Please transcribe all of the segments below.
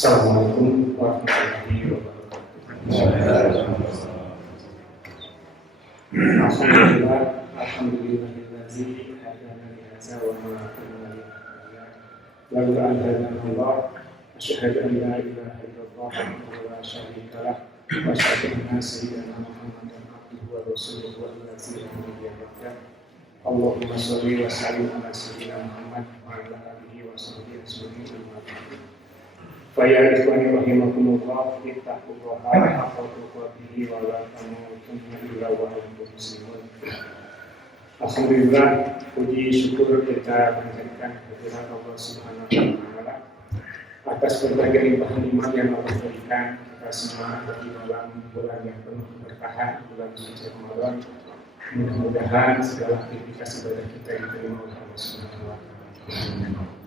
Assalamualaikum warahmatullahi wabarakatuh. Alhamdulillahillazi hadana li hadza wa ma kunna linahtadiya laula an hadana Allah. Asyhadu an la ilaha illallah wa la syarika lah wa asyhadu anna sayyidana Muhammadan abduhu wa rasuluhu allazi la nabiyya ba'dah. Allahumma shalli wa sallim ala sayyidina Muhammad wa ala alihi wa sahbihi ajma'in. Faya ikhwani rahimakumullah, ittaqullaha haqqa tuqatih wa la tamutunna illa wa antum muslimun. Alhamdulillah, puji syukur kita panjatkan kehadirat Allah Subhanahu wa taala atas berbagai limpahan nikmat yang Allah berikan kita semua di dalam bulan yang penuh keberkahan, bulan suci Ramadan. Mudah-mudahan segala aktivitas ibadah kita diterima oleh Allah Subhanahu wa taala.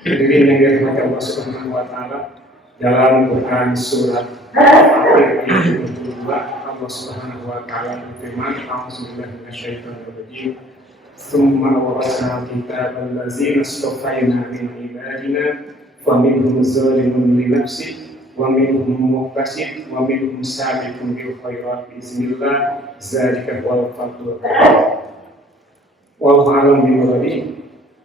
Hadirin yang dirahmati Allah Subhanahu wa taala, dalam Quran surat Al-Fatihah ayat 22 Allah Subhanahu wa taala berfirman, "A'udzubillahi minasyaitonir rajim. Tsumma awrasna kitabal ladzina istafayna min ibadina faminhum zalimun li nafsihi wa minhum muqtasid wa minhum sabiqun bil khairat biiznillah dzalika huwal fadlul kabir." Wallahu a'lam bishawab.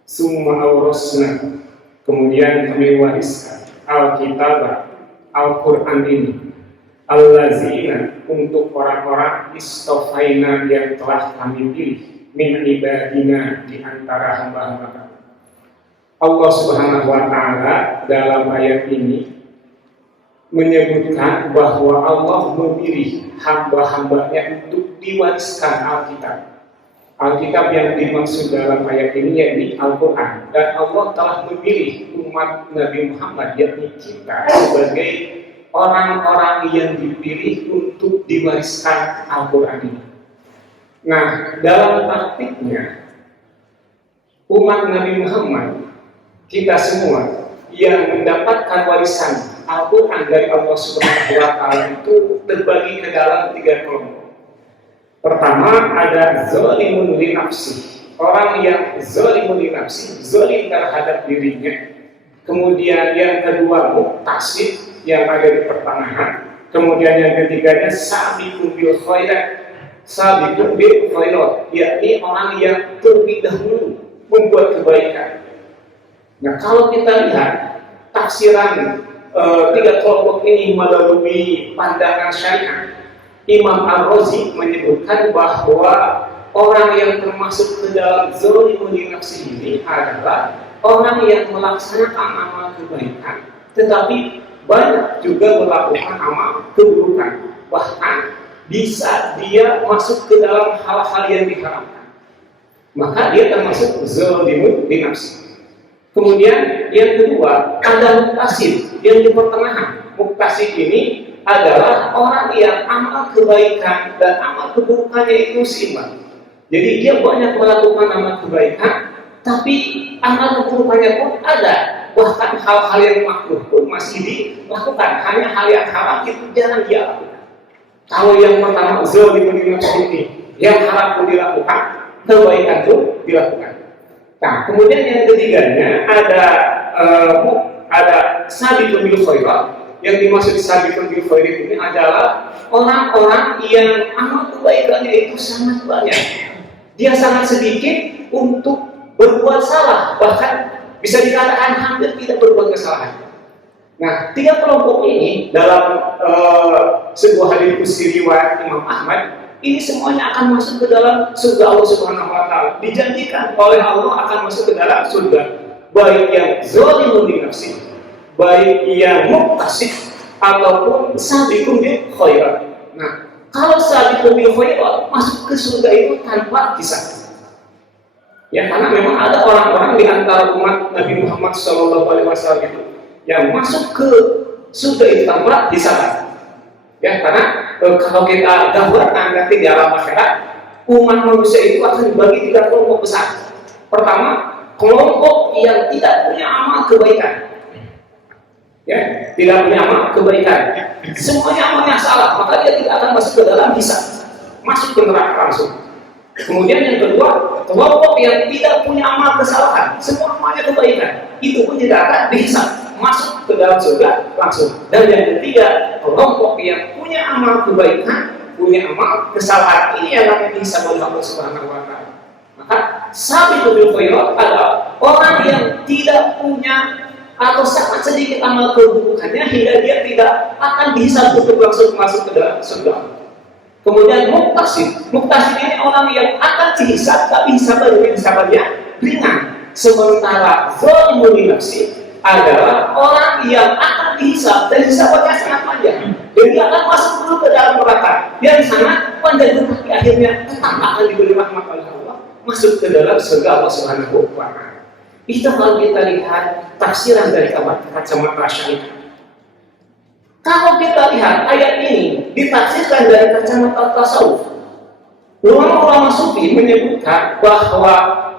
Tsumma awrasna, kemudian kami wariskan Al-Kitab, Al-Quran ini, allazina, untuk orang-orang istofaina yang telah kami pilih, min ibadina, di antara hamba-hamba kami. Allah Subhanahu wa taala dalam ayat ini menyebutkan bahwa Allah memilih hamba-hambanya untuk diwariskan Alkitab. Alkitab yang dimaksud dalam ayat ini yakni Al-Quran, dan Allah telah memilih umat Nabi Muhammad yakni kita sebagai orang-orang yang dipilih untuk diwariskan Al-Quran ini. Nah, dalam praktiknya umat Nabi Muhammad, kita semua yang mendapatkan warisan Al-Quran dari Allah Subhanahu wa taala itu terbagi ke dalam 3 kelompok. Pertama ada zalimun li nafsi, orang yang zalimun li nafsi, zalim terhadap dirinya. Kemudian yang kedua muqtasid, yang ada di pertengahan. Kemudian yang ketiganya sabiqun bil khairat, sabiqun bil khairat, yakni orang yang terlebih dahulu membuat kebaikan. Nah, kalau kita lihat tafsiran 3 kelompok ini melalui pandangan syariat, Imam Ar-Razi menyebutkan bahwa orang yang termasuk ke dalam zalimun li nafsi ini adalah orang yang melaksanakan amal kebaikan, tetapi banyak juga melakukan amal keburukan. Bahkan bisa dia masuk ke dalam hal-hal yang diharamkan. Maka dia termasuk zalimun li nafsi. Kemudian yang kedua ada muqtasid, yang di pertengahan. Muqtasid ini adalah orang yang amal kebaikan dan amal keburukannya itu seimbang. Jadi dia banyak melakukan amal kebaikan, tapi amal keburukannya pun ada. Bahkan hal-hal yang makruh pun masih dilakukan. Hanya hal yang haram itu jarang dia lakukan. Kalau yang pertama zalimun li nafsi ini, yang haram pun dilakukan, kebaikan pun dilakukan. Nah, kemudian yang ketiganya ada sabiqun bil khairat. Yang dimaksud sabiqun bil khairat ini adalah orang-orang yang amal kebaikannya itu sangat banyak. Dia sangat sedikit untuk berbuat salah, bahkan bisa dikatakan hampir tidak berbuat kesalahan. Nah, 3 kelompok ini dalam sebuah hadits qudsi riwayat Imam Ahmad, ini semuanya akan masuk ke dalam surga Allah Subhanahu wa taala. Dijanjikan oleh Allah akan masuk ke dalam surga, baik yang zalimun li nafsi, baik yang muqtasid ataupun sabiqun bil khairat. Nah, kalau sabiqun bil khairat masuk ke surga itu tanpa hisab. Ya, karena memang ada orang-orang di antara umat Nabi Muhammad SAW itu yang masuk ke surga itu tanpa hisab. Ya, karena kalau kita gambarkan nanti di alam akhirat, umat manusia itu akan dibagi 3 kelompok besar. Pertama, kelompok yang tidak punya amal kebaikan. Ya, tidak punya amal kebaikan. Semuanya amalnya salah, maka dia tidak akan masuk ke dalam hisab, masuk ke neraka langsung. Kemudian yang kedua, kelompok yang tidak punya amal kesalahan, semua amalnya kebaikan, itu pun tidak akan dihisab, masuk ke dalam surga langsung. Dan yang ketiga, kelompok yang punya amal kebaikan, punya amal kesalahan, ini yang akan dihisab oleh Allah Subhanahu wa Ta'ala. Maka sabiqul khairat adalah orang yang tidak punya atau sangat sedikit amal keburukannya hingga dia tidak akan dihisab untuk langsung masuk ke dalam surga. Kemudian muktasid ini orang yang akan dihisab, tapi hisabannya ringan. Sementara zalimun nafsi adalah orang yang akan dihisab dan hisabannya sangat panjang. Dan dia akan masuk dulu ke dalam neraka yang sangat panjang, tetapi akhirnya tetap akan diberi rahmat oleh Allah, masuk ke dalam surga Allah Subhanahu wa Ta'ala. Itu kalau kita lihat tafsiran dari kacamata syariat. Kalau kita lihat ayat ini ditafsirkan dari kacamata tasawuf, ulama-ulama sufi menyebutkan bahwa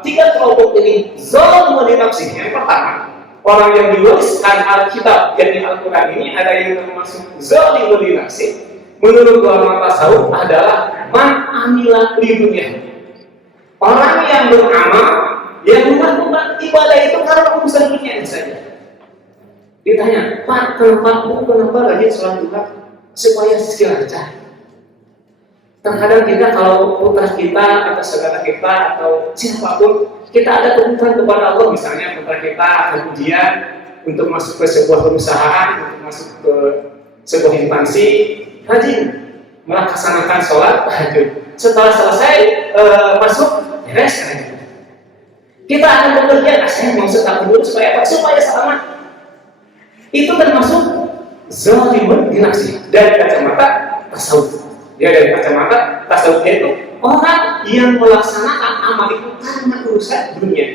tiga kelompok ini zalimun nafsi. Yang pertama, orang yang diwariskan Alkitab, yakni Al-Quran ini ada yang termasuk zalimun nafsi. Menurut ulama tasawuf adalah man amila di dunia. Orang yang beramal, yang melakukan ibadah itu karena urusan dunia saja. Ditanya, Pak, kenapa rajin sholat duha? Supaya rezeki lancar. Terkadang kita kalau putra kita atau saudara kita atau siapapun, kita ada kebutuhan kepada Allah, misalnya putra kita akan ujian untuk masuk ke sebuah perusahaan, untuk masuk ke sebuah instansi, rajin melaksanakan sholat tahajud. Setelah selesai masuk, beres kan? Kita akan bekerja, saya mau setak dulu supaya selamat. Itu termasuk zalimun nafsi dari kacamata tasawuf. Ya, dari kacamata tasawuf itu orang yang melaksanakan amal itu karena urusan dunia.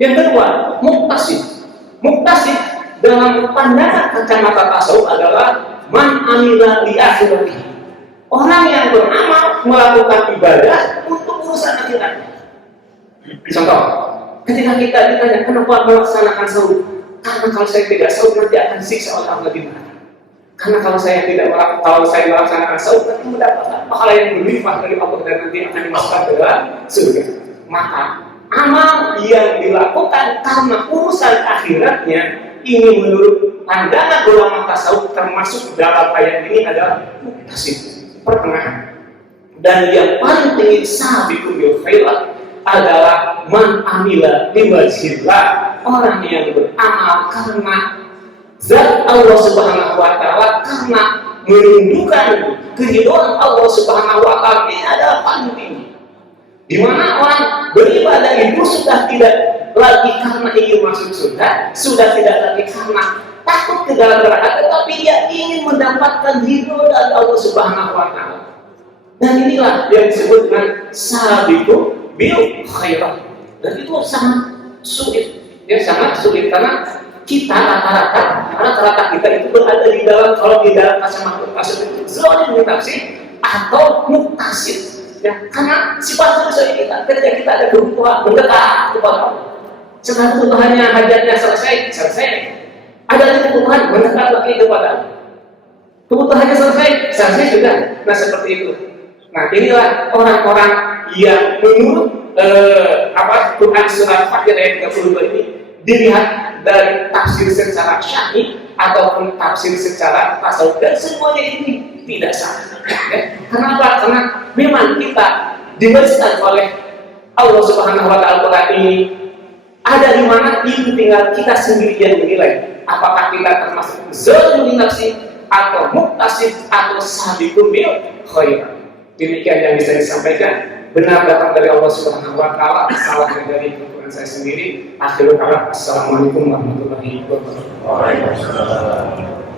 Yang kedua, muktasid dalam pandangan kacamata tasawuf adalah man amila li akhirati. Orang yang beramal melakukan ibadah untuk urusan akhiratnya. Contoh, ketika kita ditanya kenapa melaksanakan saum? Karena kalau saya tidak saum nanti akan siksa oleh Allah di neraka. Karena kalau saya melaksanakan saum nanti mendapatkan pahala yang berlimpah dari Allah dan nanti akan dimasukkan ke dalam surga. Maka amal yang dilakukan karena urusan akhiratnya ini menurut pandangan ulama tasawuf termasuk dalam ayat ini adalah muktasid, pertengahan. Dan yang paling tinggi sabiqul khairat adalah man amila biwajhillah, orang yang beramal karena zat Allah Subhanahu wa Ta'ala, karena merindukan keridhaan Allah Subhanahu wa Ta'ala. Ini adalah paling tinggi, di mana orang beribadah itu sudah tidak lagi karena ingin masuk surga, sudah tidak lagi karena takut ke dalam neraka, tetapi dia ingin mendapatkan ridho dari Allah Subhanahu wa Ta'ala. Dan inilah yang disebut dengan sabiqul bil khairat. Dan itu sangat sulit. Ya, sangat sulit karena kita rata-rata kita itu berada di dalam, kalau di dalam kacamata tasawuf itu zalimun nafsi atau muktasid. Ya, karena sifat manusia kita ketika kita ada kebutuhan mendekat kepada Allah. Setelah kebutuhannya, hajatnya selesai. Ada kebutuhan mendekat lagi kepada Allah. Kebutuhannya selesai sudah. Nah, seperti itu. Nah, inilah orang-orang yang menurut Quran surat Fatir ayat 32 ini dilihat dari tafsir secara syar'i ataupun tafsir secara tasawuf, dan semuanya ini tidak salah. Ya. Kenapa? Karena memang kita dibersihkan oleh Allah Subhanahu wa Ta'ala. Quran ini ada di mana itu tinggal kita sendiri yang menilai apakah kita termasuk zalimun nafsi atau muktasid atau sabiqun bil khairat. Demikian yang bisa disampaikan. Benar datang dari Allah Subhanahu wa Ta'ala, salah dari kekurangan saya sendiri. Akhirul kalam, assalamualaikum warahmatullahi wabarakatuh.